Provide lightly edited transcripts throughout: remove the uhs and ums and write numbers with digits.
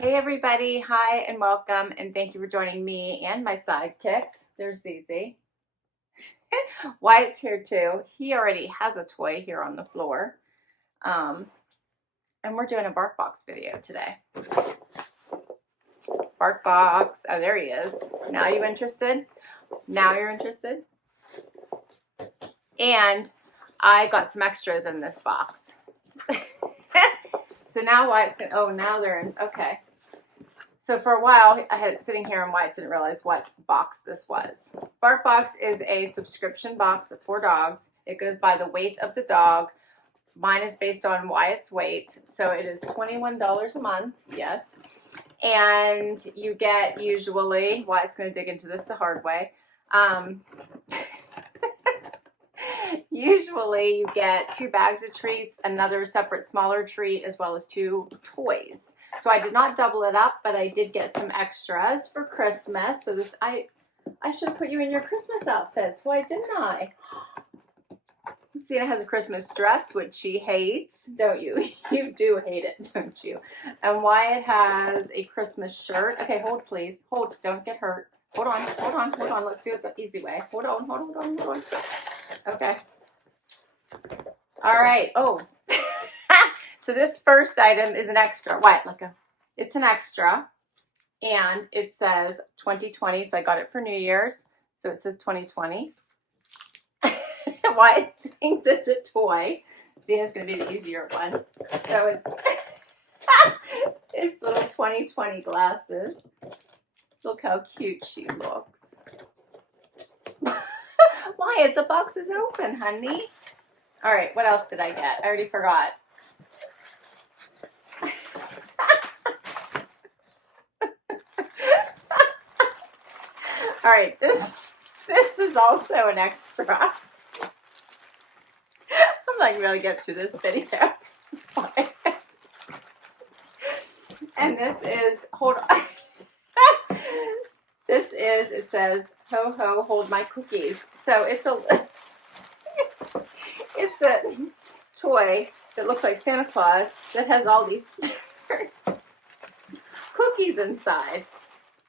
Hey everybody, hi and welcome, and thank you for joining me and my sidekicks. There's Zizi. Wyatt's here too. He already has a toy here on the floor. And we're doing a BarkBox video today. BarkBox. Oh, there he is. Now you interested? Now you're interested? And I got some extras in this box. So now Wyatt's gonna, oh, now they're in, okay. So for a while, I had it sitting here and Wyatt didn't realize what box this was. BarkBox is a subscription box for dogs. It goes by the weight of the dog. Mine is based on Wyatt's weight. So it is $21 a month, yes. And you get usually, Wyatt's going to dig into this the hard way. Usually you get 2 bags of treats, another separate smaller treat, as well as 2 toys. So I did not double it up, but I did get some extras for Christmas. So this, I should have put you in your Christmas outfits. Why didn't I? Sienna has a Christmas dress, which she hates, don't you? You do hate it, don't you? And Wyatt has a Christmas shirt. Okay, hold please. Hold, don't get hurt. Hold on, hold on, hold on. Let's do it the easy way. Hold on, hold on, hold on, hold on. Okay. All right. Oh. So this first item is an extra. What? It's an extra. And it says 2020. So I got it for New Year's. So it says 2020. Wyatt thinks it's a toy. Zena's going to be the easier one. So it's, it's little 2020 glasses. Look how cute she looks. Wyatt, the box is open, honey. All right, what else did I get? I already forgot. All right, this is also an extra. I'm not going to get through this video. And this is, hold on. This is, it says, ho ho, hold my cookies. So it's a toy that looks like Santa Claus that has all these cookies inside.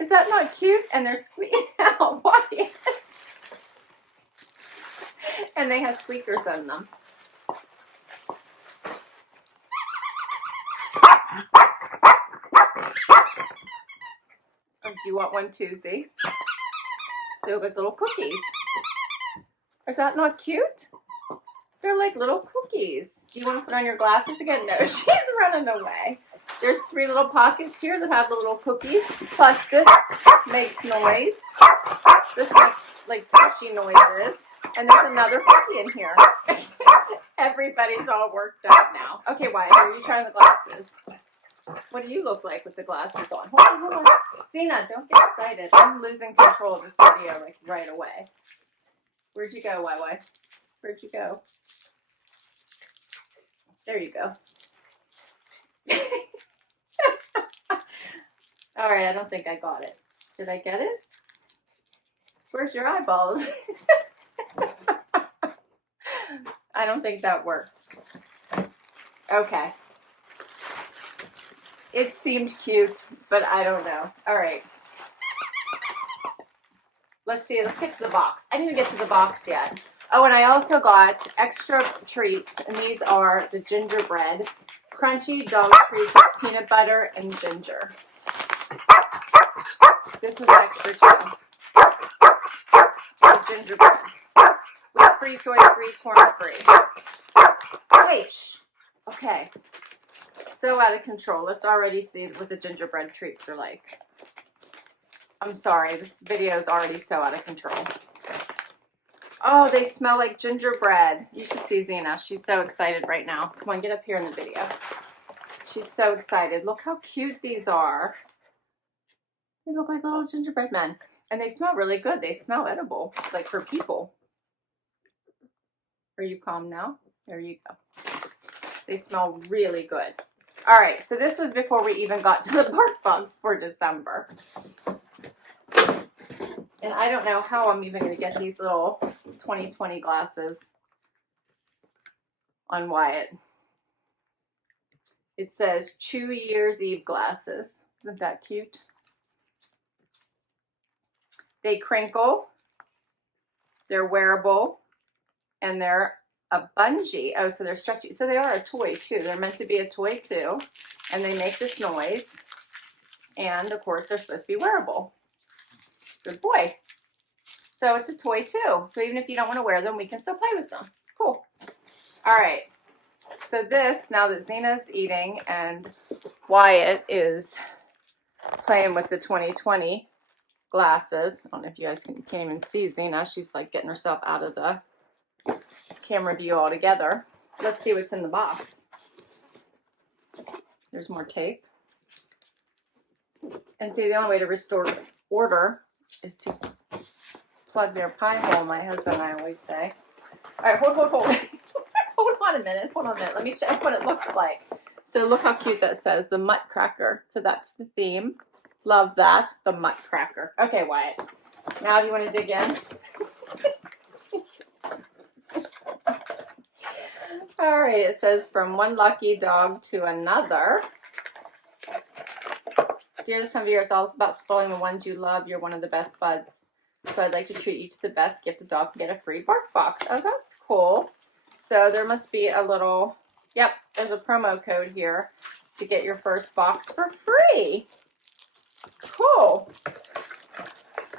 Is that not cute? And they're squeaking out. Why? And they have squeakers on them. Oh, do you want one too, see? They look like little cookies. Is that not cute? They're like little cookies. Do you want to put on your glasses again? No, she's running away. There's 3 little pockets here that have the little cookies. Plus this makes noise. This makes like squishy noises. And there's another cookie in here. Everybody's all worked up now. Okay, Wyatt, are you trying the glasses? What do you look like with the glasses on? Hold on, hold on. Zena, don't get excited. I'm losing control of this video right away. Where'd you go, Wai? Where'd you go? There you go. All right, I don't think I got it. Did I get it? Where's your eyeballs? I don't think that worked. Okay. It seemed cute, but I don't know. All right. Let's see. Let's get to the box. I didn't even get to the box yet. Oh, and I also got extra treats, and these are the gingerbread crunchy dog treats with peanut butter and ginger. This was extra too. The gingerbread with free soy free, corn free. Wait, shh. Okay. So out of control. Let's already see what the gingerbread treats are like. I'm sorry, this video is already so out of control. Oh, they smell like gingerbread. You should see Zena. She's so excited right now. Come on, get up here in the video. She's so excited. Look how cute these are. They look like little gingerbread men. And they smell really good. They smell edible, like for people. Are you calm now? There you go. They smell really good. All right, so this was before we even got to the BarkBox for December. And I don't know how I'm even going to get these little 2020 glasses on Wyatt. It says Chew Year's Eve glasses. Isn't that cute? They crinkle, they're wearable, and they're a bungee. Oh, so they're stretchy. So they are a toy too. They're meant to be a toy too. And they make this noise. And of course, they're supposed to be wearable. Good boy. So it's a toy too. So even if you don't want to wear them, we can still play with them. Cool. All right. So this, now that Zena's eating and Wyatt is playing with the 2020 glasses. I don't know if you guys can't even see Zena. She's like getting herself out of the camera view altogether. Let's see what's in the box. There's more tape. And see, the only way to restore order is to plug their pie hole, my husband and I always say. All right, hold. Hold on a minute. Let me show you what it looks like. So look how cute that says, the Mutt Cracker. So that's the theme. Love that, the Mutt Cracker. Okay, Wyatt. Now do you want to dig in? All right, it says, from one lucky dog to another. Dearest time of year, it's all about spoiling the ones you love. You're one of the best buds. So I'd like to treat you to the best gift. The dog can get a free BarkBox. Oh, that's cool. So there must be a little, yep, there's a promo code here to get your first box for free. Cool.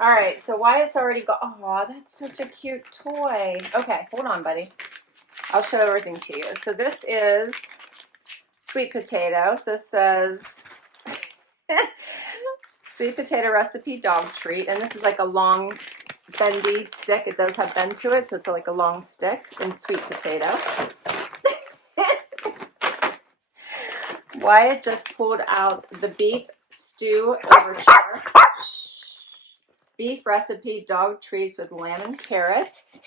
All right, so Wyatt's already got, oh, that's such a cute toy. Okay, hold on, buddy. I'll show everything to you. So this is sweet potato. So this says sweet potato recipe dog treat. And this is like a long bendy stick. It does have bend to it, so it's like a long stick and sweet potato. Wyatt just pulled out the beef stew overture. Beef recipe dog treats with lamb and carrots.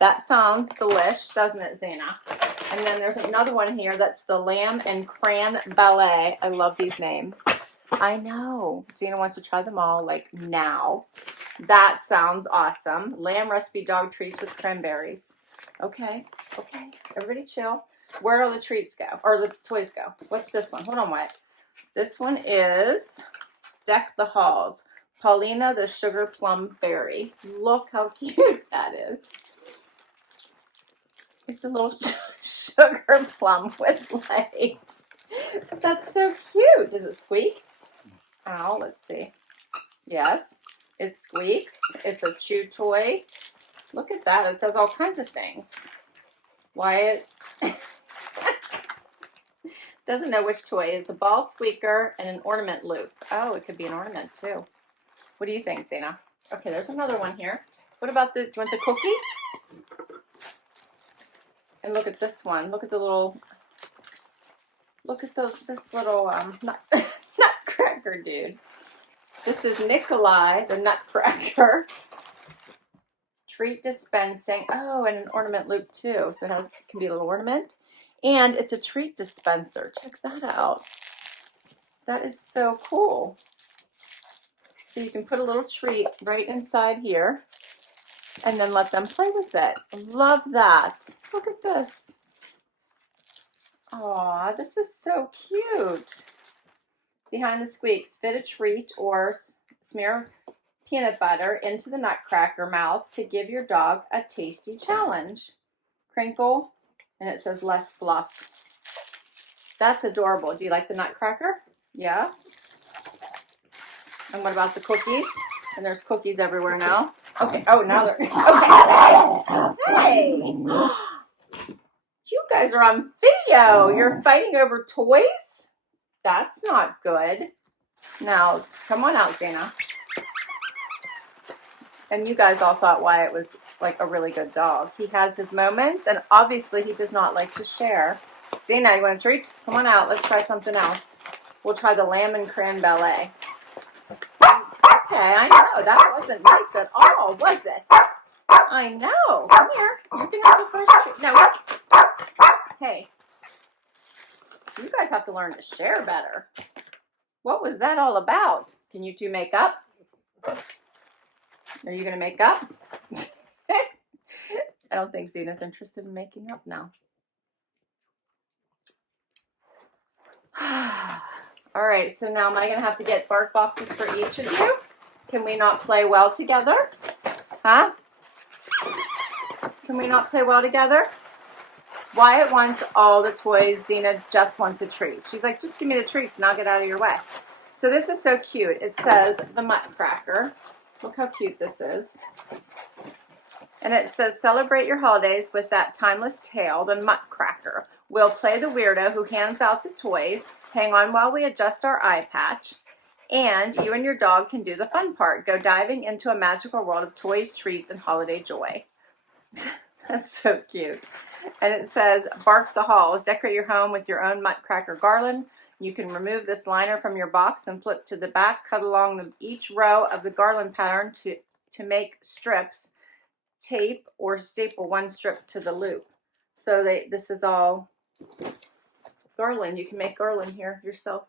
That sounds delish, doesn't it, Zena? And then there's another one here that's the lamb and cran ballet. I love these names. I know. Zena wants to try them all like now. That sounds awesome. Lamb recipe dog treats with cranberries. Okay. Everybody chill. Where do the treats go? Or the toys go? What's this one? Hold on, Wyatt. This one is Deck the Halls. Paulina the Sugar Plum Fairy. Look how cute that is. It's a little sugar plum with legs. That's so cute. Does it squeak? Oh, let's see. Yes, it squeaks. It's a chew toy. Look at that. It does all kinds of things. Wyatt doesn't know which toy. It's a ball squeaker and an ornament loop. Oh, it could be an ornament too. What do you think, Zena? Okay, there's another one here. What about do you want the cookie? And look at this one. Look at the little, this little nutcracker dude. This is Nikolai, the nutcracker. Treat dispensing. Oh, and an ornament loop too. So it can be a little ornament. And it's a treat dispenser. Check that out. That is so cool. So you can put a little treat right inside here and then let them play with it. Love that. Look at this. Aw, this is so cute. Behind the squeaks, fit a treat or smear peanut butter into the nutcracker mouth to give your dog a tasty challenge. Crinkle, and it says less fluff. That's adorable. Do you like the nutcracker? Yeah? And what about the cookies? And there's cookies everywhere now. Okay. Oh, now they're... Okay. Hey! You guys are on video. You're fighting over toys? That's not good. Now, come on out, Zena. And you guys all thought Wyatt was like a really good dog. He has his moments, and obviously he does not like to share. Zena, you want a treat? Come on out. Let's try something else. We'll try the lamb and cran ballet. Okay, I know. That wasn't nice at all, was it? I know. Come here. You can have the first treat. No. Hey. You guys have to learn to share better. What was that all about? Can you two make up? Are you going to make up? I don't think Zena's interested in making up now. All right, so now am I going to have to get bark boxes for each of you? Can we not play well together? Huh? Can we not play well together? Wyatt wants all the toys. Xena just wants a treat. She's like, just give me the treats and I'll get out of your way. So this is so cute. It says the Muttcracker. Look how cute this is. And it says, celebrate your holidays with that timeless tale, the Muttcracker. We'll play the weirdo who hands out the toys. Hang on while we adjust our eye patch. And you and your dog can do the fun part. Go diving into a magical world of toys, treats, and holiday joy. That's so cute. And it says, bark the halls. Decorate your home with your own Muttcracker garland. You can remove this liner from your box and flip to the back. Cut along each row of the garland pattern to make strips. Tape or staple one strip to the loop. So this is all garland. You can make garland here yourself.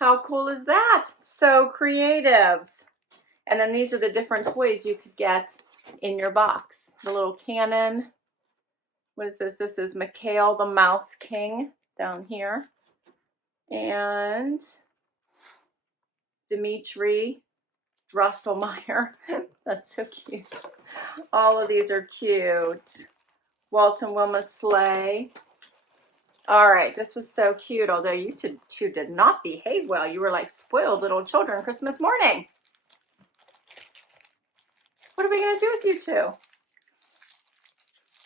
How cool is that? So creative. And then these are the different toys you could get in your box. The little cannon. What is this? This is Mikhail the Mouse King down here. And Dimitri Drosselmeyer. That's so cute. All of these are cute. Walt and Wilma's sleigh. All right, this was so cute, although you two did not behave well. You were like spoiled little children Christmas morning. What are we going to do with you two?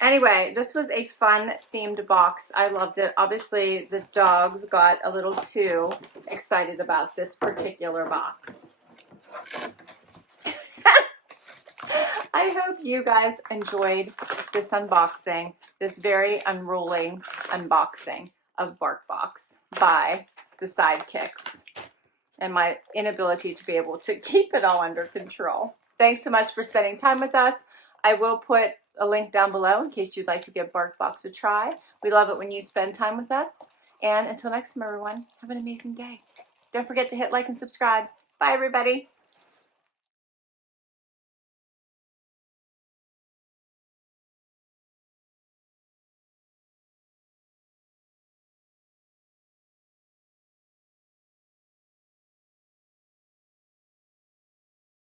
Anyway, this was a fun themed box. I loved it. Obviously, the dogs got a little too excited about this particular box. I hope you guys enjoyed this unboxing, this very unruly unboxing of BarkBox by the Sidekicks, and my inability to be able to keep it all under control. Thanks so much for spending time with us. I will put a link down below in case you'd like to give BarkBox a try. We love it when you spend time with us. And until next time, everyone, have an amazing day. Don't forget to hit like and subscribe. Bye, everybody.